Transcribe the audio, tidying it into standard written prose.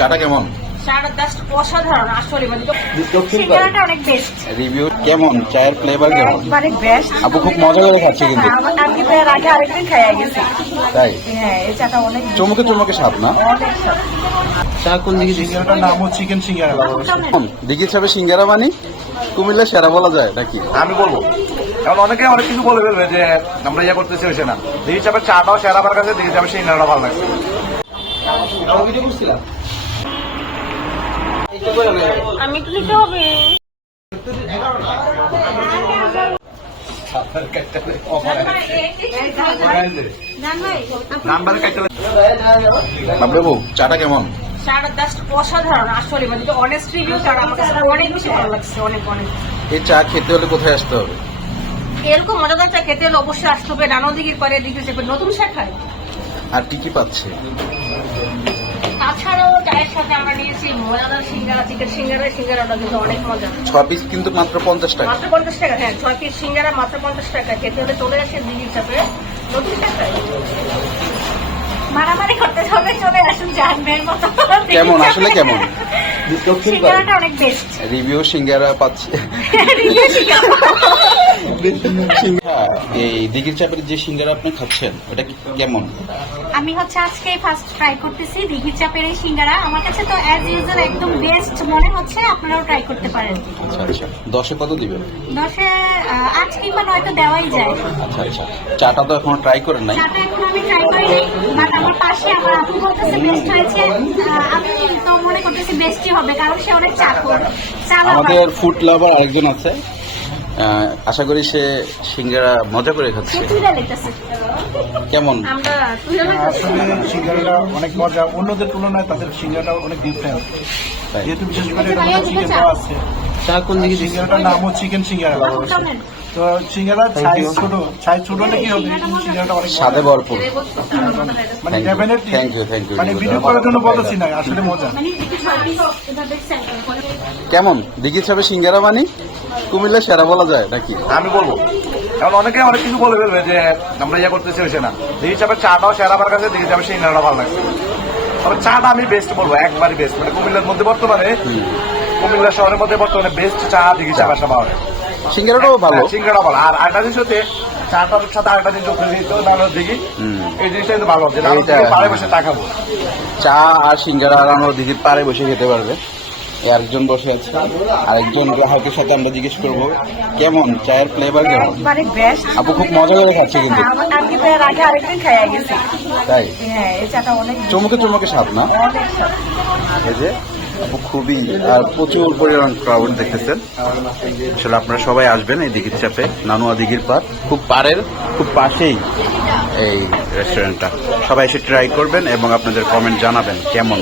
চাটা কেমন? অসাধারণ আসলে সিঙ্গারাটা অনেক বেস্ট। রিভিউ কেমন? চায়ের ফ্লেভার কেমন? একবারে বেস্ট। আপু খুব মজা করে খাচ্ছে কিন্তু। আমি তো এর আগে আরেকদিন খাইয়া গেছি। তাই? হ্যাঁ, এই চাটা অনেক চমকে চমকে স্বাদ না? অনেক স্বাদ। চা কোন দিকে? সিঙ্গারাটার নাম হচ্ছে চিকেন সিঙ্গারা। দিঘি চাপে সিঙ্গারা মানে কুমিল্লা সেরা বলা যায় নাকি? আমি বলবো, এখন অনেকে অনেক কিছু বলে ফেলবে যে আমরা ইয়ে করতেছি হয়েছে না। দিঘি চাপের চাটাও সেরা আমার কাছে, দিঘি চাপের সিঙ্গারাটা ভালো লাগছে। আমি একটু নিতে হবে। বাবু চাটা কেমন? চাটা জাস্ট অসাধারণ আসলে অনেস্ট রিভিউ। চাটা আমার কাছে অনেক বেশি ভালো লাগছে, অনেক অনেক। এই চা খেতে হলে কোথায় আসতে হবে? এরকম মজাদার চা খেতে হলে অবশ্যই আসতে হবে রানদিঘির পরে দিঘি চেপে নতুন শাখায়। আর কি কি পাচ্ছে? তাছাড়াও চায়ের সাথে আমরা নিয়েছি মজাদার সিঙ্গারা, চিকেন সিঙ্গারাটা কিন্তু অনেক মজা। 6 পিস কিন্তু মাত্র 50 টাকা। মাত্র 50 টাকা। হ্যাঁ, 6 পিস সিঙ্গারা মাত্র 50 টাকা। খেতে হলে চলে আসে দিঘির চাপে নতুন শাখায়। মারামারি করতে হবে, চলে আসুন জানবের মতো। কেমন আসলে কেমন? সিঙ্গারাটা অনেক বেস্ট। রিভিউ সিঙ্গারা পাচ্ছে। এই দিঘির চাপের যে সিঙ্গারা আপনি খাচ্ছেন ওটা কেমন? আমি হচ্ছে আজকে ফার্স্ট ট্রাই করতেছি দিঘির চাপের এই সিঙ্গারা। আমার কাছে তো অ্যাজ ইউজুয়াল একদম বেস্ট মনে হচ্ছে, আপনারাও ট্রাই করতে পারেন। আচ্ছা আচ্ছা, 10-এ কত দিবেন? 10-এ 8 কিংবা 9 তো দেওয়াই যায়। আচ্ছা আচ্ছা, চাটা তো এখনো ট্রাই করেন নাই? চাটা এখন আমি ট্রাই করিনি, বাট আমার পাশে আমার আপু বলতেছে বেস্ট হয়েছে। আমি তো মনে করতেছি বেস্টই হবে, কারণ সে অনেক চাকর। আমাদের ফুড লাভার আরেকজন আছে, আশা করি সে সিঙ্গারা মজা করে খাচ্ছে। কেমন? আমরা আসলে সিঙ্গারাটা অনেক মজা, অন্যদের তুলনায় তাদের সিঙ্গারাটা অনেক ডিফারেন্ট। তাই? যেহেতু বিশেষ করে এর মধ্যে চিকেনটাও আছে। চা কোন দিকে? সিঙ্গারাটার নাম হচ্ছে চিকেন সিঙ্গারা। তো সিঙ্গারা সাইজ ছোট হলে কি হবে, সিঙ্গারাটা অনেক স্বাদে ভরপুর। মানে definitely thank you thank you. মানে ভিডিও করার জন্য বলতেছি না, আসলে মজা। কেমন? দিঘি চাপে সিঙ্গারা মানে কুমিল্লা সেরা বলা যায় নাকি? আমি বলবো, এখন অনেকে অনেক কিছু বলে ফেলবে যে আমরা ইয়ে করতেছি হয়েছে না। দিঘি চাপের চাটাও সেরা আমার কাছে, দিঘি চাপের সিঙ্গারাটা ভালো লাগছে। তবে চাটা আমি বেস্ট বলবো, একবারই বেস্ট। মানে কুমিল্লার মধ্যে বর্তমানে, কুমিল্লা শহরের মধ্যে বর্তমানে বেস্ট চা দিঘি চাপ আসা পাওয়া যায়। সিঙ্গারাটাও ভালো। সিঙ্গারা ভালো। আর আরেকটা জিনিস হচ্ছে চাটার সাথে আরেকটা জিনিস যোগ দিতে হবে দিঘি। এই জিনিসটা কিন্তু ভালো হবে, পাড়ে বসে চা খাবো। চা আর সিঙ্গারা আমরা দিঘির পাড়ে বসে খেতে পারবে। আরেকজন বসে আছে, আরেকজন গ্রাহকের সাথে আমরা জিজ্ঞেস করবো কেমন চায়ের ফ্লেভার কেমন। একবারে বেস্ট। আপু খুব মজা করে খাচ্ছে কিন্তু। আমি তো এর আগে আরেকদিন খাইয়া গেছি। তাই? হ্যাঁ, এই চাটা অনেক চমকে চমকে স্বাদ না? অনেক স্বাদ। এই যে আপু খুবই, আর প্রচুর পরিমাণ ক্রাউড দেখতেছেন। আসলে আপনারা সবাই আসবেন এই দিঘির চাপে, নানুয়া দিঘির পাড়, খুব পাড়ের খুব পাশেই এই রেস্টুরেন্টটা। সবাই এসে ট্রাই করবেন এবং আপনাদের কমেন্ট জানাবেন কেমন।